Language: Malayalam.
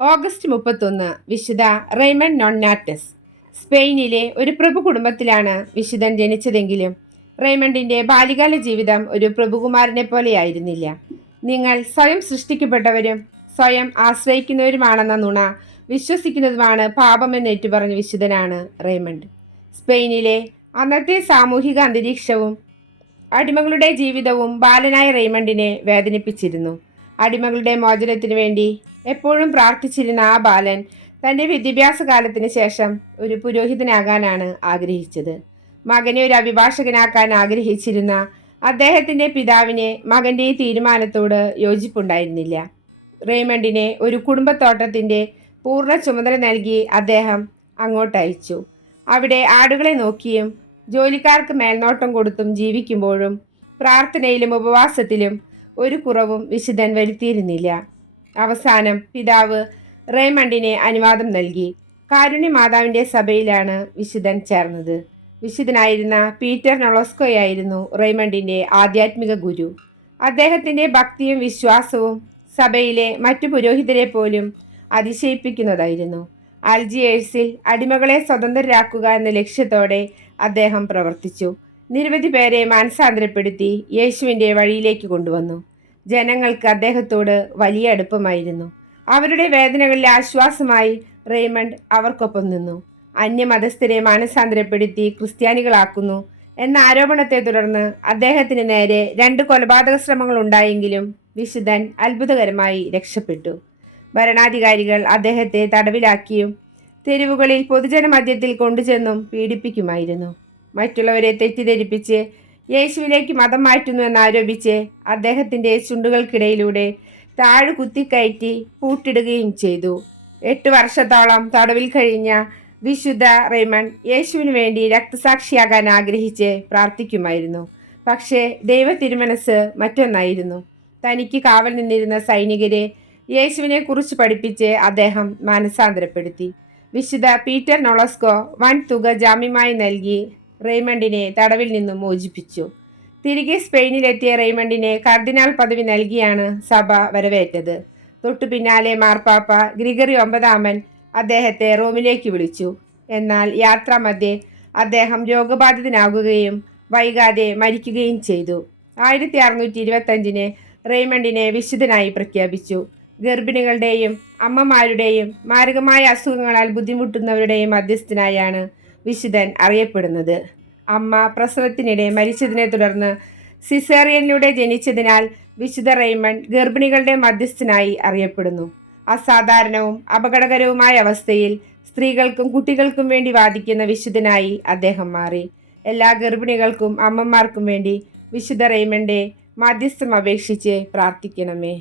ഓഗസ്റ്റ് 31 വിശുദ്ധ റെയ്മണ്ട് നൊണ്ണാറ്റസ്. സ്പെയിനിലെ ഒരു പ്രഭു കുടുംബത്തിലാണ് വിശുദ്ധൻ ജനിച്ചതെങ്കിലും റെയ്മണ്ടിന്റെ ബാല്യകാല ജീവിതം ഒരു പ്രഭുകുമാരനെ പോലെയായിരുന്നില്ല. നിങ്ങൾ സ്വയം സൃഷ്ടിക്കപ്പെട്ടവരും സ്വയം ആശ്രയിക്കുന്നവരുമാണെന്ന നുണ വിശ്വസിക്കുന്നതുമാണ് പാപമെന്ന് ഏറ്റുപറഞ്ഞ വിശുദ്ധനാണ് റെയ്മണ്ട്. സ്പെയിനിലെ അന്നത്തെ സാമൂഹിക അന്തരീക്ഷവും അടിമകളുടെ ജീവിതവും ബാലനായ റെയ്മണ്ടിനെ വേദനിപ്പിച്ചിരുന്നു. അടിമകളുടെ മോചനത്തിനു വേണ്ടി എപ്പോഴും പ്രാർത്ഥിച്ചിരുന്ന ആ ബാലൻ തൻ്റെ വിദ്യാഭ്യാസ കാലത്തിന് ശേഷം ഒരു പുരോഹിതനാകാനാണ് ആഗ്രഹിച്ചത്. മകനെ ഒരു അഭിഭാഷകനാക്കാൻ ആഗ്രഹിച്ചിരുന്ന അദ്ദേഹത്തിൻ്റെ പിതാവിന് മകൻ്റെ ഈ തീരുമാനത്തോട് യോജിപ്പുണ്ടായിരുന്നില്ല. റെയ്മണ്ടിനെ ഒരു കുടുംബത്തോട്ടത്തിൻ്റെ പൂർണ്ണ ചുമതല നൽകി അദ്ദേഹം അങ്ങോട്ടയച്ചു. അവിടെ ആടുകളെ നോക്കിയും ജോലിക്കാർക്ക് മേൽനോട്ടം കൊടുത്തും ജീവിക്കുമ്പോഴും പ്രാർത്ഥനയിലും ഉപവാസത്തിലും ഒരു കുറവും വിശുദ്ധൻ വരുത്തിയിരുന്നില്ല. അവസാനം പിതാവ് റെയ്മണ്ടിനെ അനുവാദം നൽകി. കാരുണ്യ മാതാവിൻ്റെ സഭയിലാണ് വിശുദ്ധൻ ചേർന്നത്. വിശുദ്ധനായിരുന്ന പീറ്റർ നൊളോസ്കോയായിരുന്നു റെയ്മണ്ടിൻ്റെ ആധ്യാത്മിക ഗുരു. അദ്ദേഹത്തിൻ്റെ ഭക്തിയും വിശ്വാസവും സഭയിലെ മറ്റു പുരോഹിതരെ പോലും അതിശയിപ്പിക്കുന്നതായിരുന്നു. അൽജിയേഴ്സിൽ അടിമകളെ സ്വതന്ത്രരാക്കുക എന്ന ലക്ഷ്യത്തോടെ അദ്ദേഹം പ്രവർത്തിച്ചു. നിരവധി പേരെ മാനസാന്തരപ്പെടുത്തി യേശുവിൻ്റെ വഴിയിലേക്ക് കൊണ്ടുവന്നു. ജനങ്ങൾക്ക് അദ്ദേഹത്തോട് വലിയ അടുപ്പമായിരുന്നു. അവരുടെ വേദനകളിൽ ആശ്വാസമായി റെയ്മണ്ട് അവർക്കൊപ്പം നിന്നു. അന്യമതസ്ഥരെ മാനസാന്തരപ്പെടുത്തി ക്രിസ്ത്യാനികളാക്കുന്നു എന്ന ആരോപണത്തെ തുടർന്ന് അദ്ദേഹത്തിന് നേരെ 2 കൊലപാതക ശ്രമങ്ങൾ ഉണ്ടായെങ്കിലും വിശുദ്ധൻ അത്ഭുതകരമായി രക്ഷപ്പെട്ടു. ഭരണാധികാരികൾ അദ്ദേഹത്തെ തടവിലാക്കിയും തെരുവുകളിൽ പൊതുജനമധ്യത്തിൽ കൊണ്ടുചെന്നും പീഡിപ്പിക്കുമായിരുന്നു. മറ്റുള്ളവരെ തെറ്റിദ്ധരിപ്പിച്ച് യേശുവിലേക്ക് മതം മാറ്റുന്നു എന്നാരോപിച്ച് അദ്ദേഹത്തിൻ്റെ ചുണ്ടുകൾക്കിടയിലൂടെ താഴ് കുത്തിക്കയറ്റി പൂട്ടിടുകയും ചെയ്തു. 8 വർഷത്തോളം തടവിൽ കഴിഞ്ഞ വിശുദ്ധ റെയ്മണ്ട് യേശുവിന് വേണ്ടി രക്തസാക്ഷിയാകാൻ ആഗ്രഹിച്ച് പ്രാർത്ഥിക്കുമായിരുന്നു. പക്ഷേ ദൈവ തിരുമനസ് മറ്റൊന്നായിരുന്നു. തനിക്ക് കാവൽ നിന്നിരുന്ന സൈനികരെ യേശുവിനെ കുറിച്ച് പഠിപ്പിച്ച് അദ്ദേഹം മാനസാന്തരപ്പെടുത്തി. വിശുദ്ധ പീറ്റർ നൊളോസ്കോ വൻ തുക ജാമ്യമായി നൽകി റെയ്മണ്ടിനെ തടവിൽ നിന്നും മോചിപ്പിച്ചു. തിരികെ സ്പെയിനിലെത്തിയ റെയ്മണ്ടിനെ കർദിനാൾ പദവി നൽകിയാണ് സഭ വരവേറ്റത്. തൊട്ടു പിന്നാലെ മാർപ്പാപ്പ ഗ്രിഗറി 9 അദ്ദേഹത്തെ റോമിലേക്ക് വിളിച്ചു. എന്നാൽ യാത്രാമധ്യേ അദ്ദേഹം രോഗബാധിതനാകുകയും വൈകാതെ മരിക്കുകയും ചെയ്തു. 1625 റെയ്മണ്ടിനെ വിശുദ്ധനായി പ്രഖ്യാപിച്ചു. ഗർഭിണികളുടെയും അമ്മമാരുടെയും മാരകമായ അസുഖങ്ങളാൽ ബുദ്ധിമുട്ടുന്നവരുടെയും മധ്യസ്ഥനായാണ് വിശുദ്ധൻ അറിയപ്പെടുന്നത്. അമ്മ പ്രസവത്തിനിടെ മരിച്ചതിനെ തുടർന്ന് സിസേറിയനിലൂടെ ജനിച്ചതിനാൽ വിശുദ്ധ റെയ്മണ്ട് ഗർഭിണികളുടെ മധ്യസ്ഥനായി അറിയപ്പെടുന്നു. അസാധാരണവും അപകടകരവുമായ അവസ്ഥയിൽ സ്ത്രീകൾക്കും കുട്ടികൾക്കും വേണ്ടി വാദിക്കുന്ന വിശുദ്ധനായി അദ്ദേഹം മാറി. എല്ലാ ഗർഭിണികൾക്കും അമ്മമാർക്കും വേണ്ടി വിശുദ്ധ റെയ്മണ്ടെ മധ്യസ്ഥം അപേക്ഷിച്ച് പ്രാർത്ഥിക്കണമേ.